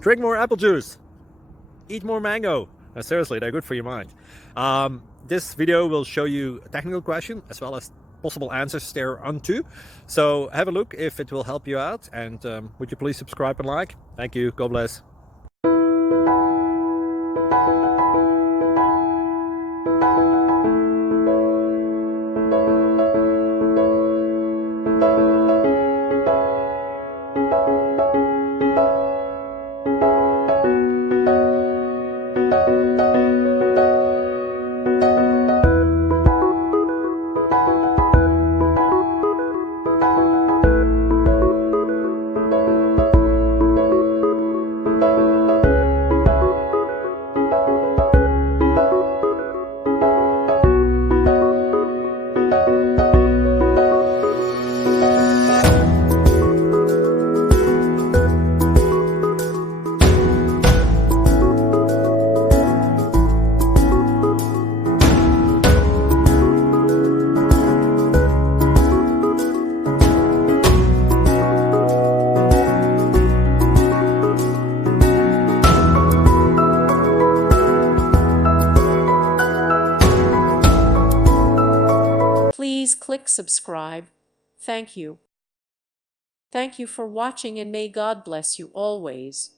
Drink more apple juice. Eat more mango. Seriously, they're good for your mind. This video will show you a technical question as well as possible answers thereunto. So have a look if it will help you out, and would you please subscribe and like? Thank you. God bless. Please click subscribe. Thank you. Thank you for watching, and may God bless you always.